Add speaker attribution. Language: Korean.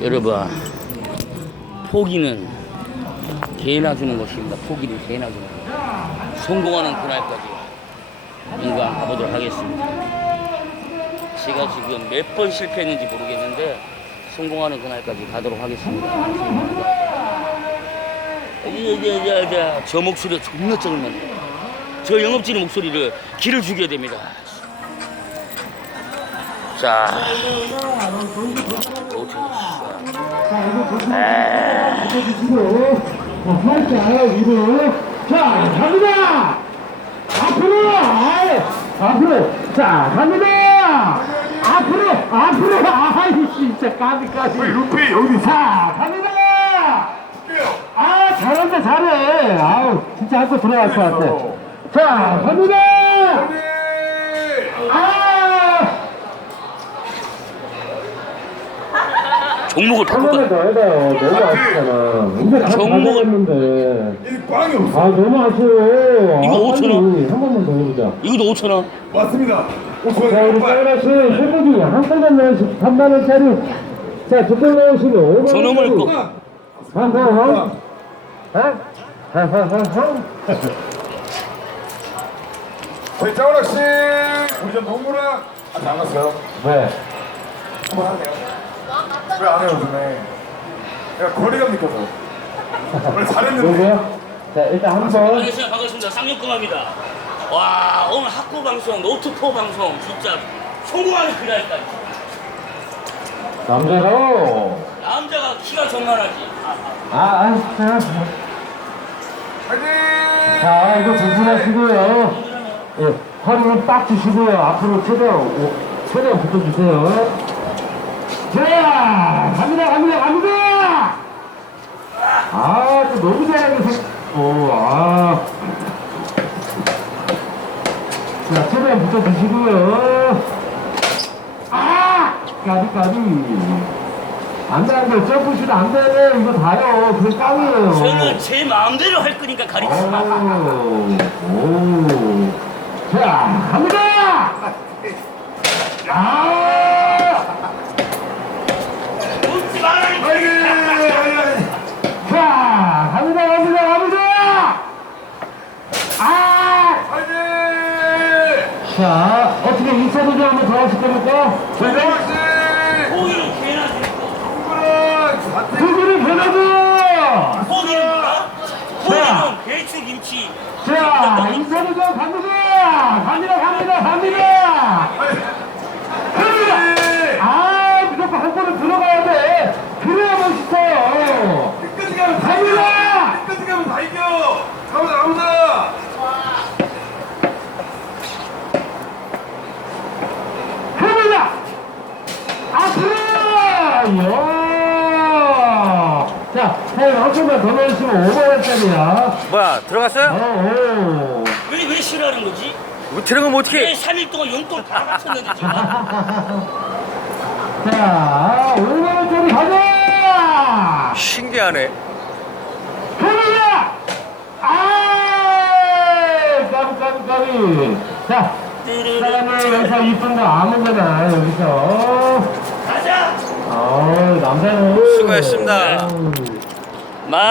Speaker 1: 여러분 포기는 개나 주는 것입니다. 포기는 개나 주는 것. 성공하는 그날까지 인간 가보도록 하겠습니다. 제가 지금 몇 번 실패했는지 모르겠는데 성공하는 그날까지 가도록 하겠습니다. 이제 저 목소리가 존나 적으면 저 영업진의 목소리를 기를 죽여야 됩니다. 자, 5천
Speaker 2: 주시고 자, 살짝 위로 자 갑니다 앞으로 아이, 앞으로 자 갑니다 앞으로 앞으로 아이 진짜 까비 까비
Speaker 3: 루피 여기
Speaker 2: 자 갑니다 아 잘한다 잘해 아우 진짜 한 거 들어갈 것 같아 자 갑니다 아
Speaker 1: 종목을 바꿀까?
Speaker 2: 더 해봐요 너무 아쉽잖아 다
Speaker 1: 정목은-
Speaker 2: 잘했는데
Speaker 3: 이 꽝이 없어
Speaker 2: 아 너무 아쉬워.
Speaker 1: 이거
Speaker 2: 아,
Speaker 1: 5천 원.
Speaker 2: 빨리 한 번만 더 해보자.
Speaker 1: 이것도 5천 원.
Speaker 3: 맞습니다
Speaker 2: 자 우리
Speaker 3: 5천 원
Speaker 2: 짜이라씨 세분이 한 건만 넣으시 3만 원짜리. 자두건 넣으시면 5만 원.
Speaker 1: 저놈을 꼭.
Speaker 2: 하하하. 하? 하하하하.
Speaker 3: 저희 짜오락 씨 우리 저 농구랑 아직 안 갔어요
Speaker 2: 네.
Speaker 3: 한번 하네요 왜 안 해요 요즘에 내가 거리감 느껴서 원래 잘했는데
Speaker 2: 누구요? 자 일단 한 번.
Speaker 1: 안녕하세요. 반갑습니다. 쌍용금합니다. 와, 오늘 학구 방송, 노트포 방송, 진짜 성공하는 그날까지.
Speaker 2: 남자로.
Speaker 1: 남자가 키가 정말하지.
Speaker 2: 아, 아, 자.
Speaker 3: 화이팅
Speaker 2: 자 이거 조심하시고요. 예, 허리는 빡 주시고요. 앞으로 최대한, 오, 최대한 붙어주세요. 자, 갑니다, 갑니다, 갑니다! 아, 또 너무 잘하게 생, 오, 아. 자, 최대한 붙어주시고요. 아! 까비, 까비. 안 돼, 안 돼. 점프슛 안 돼. 이거 다요. 그게 깡이에요.
Speaker 1: 저는 제 마음대로 할 거니까 가르쳐.
Speaker 2: 오, 오. 자, 갑니다! 아!
Speaker 1: 웃지 말라니까.
Speaker 3: 화이팅
Speaker 2: 자, 갑니다, 갑니다, 갑니다! 아!
Speaker 3: 화이팅
Speaker 2: 자, 어떻게 2차 도전 한번 더 하실 겁니까?
Speaker 3: 저희 짜오락씨
Speaker 1: 포기는 개나
Speaker 3: 사태
Speaker 2: 두분이 변하고!
Speaker 1: 뭐야? 포기는 배추 김치.
Speaker 2: 자, 2차 도전! 갑니다, 갑니다, 갑니다! 갑니다! 아, 무조건 한 골은 들어가야 돼! 그래야 멋있어요!
Speaker 3: 끝까지 가면 다
Speaker 2: 갑니다!
Speaker 3: 이겨 끝까지 가면 다 이겨 가보자 가보자
Speaker 2: 갑니다! 앞으로! 이야! 한 번만 더 넣으시면 5만원짜리야.
Speaker 4: 뭐야 들어갔어요?
Speaker 2: 오,
Speaker 1: 왜, 왜 싫어하는 거지?
Speaker 4: 뭐 들어가면
Speaker 1: 왜
Speaker 4: 어떻게
Speaker 1: 3일 동안 용돈 다 맞췄는데 제가?
Speaker 2: 자, 5만원짜리 가자!
Speaker 4: 신기하네
Speaker 2: 갑니다! 아! 까비, 까비, 까비. 자, 사장님 여기서 이쁜 거 아무거나 여기서.
Speaker 1: 가자!
Speaker 2: 어 남자는.
Speaker 4: 수고했습니다.
Speaker 2: 어우.
Speaker 1: 마.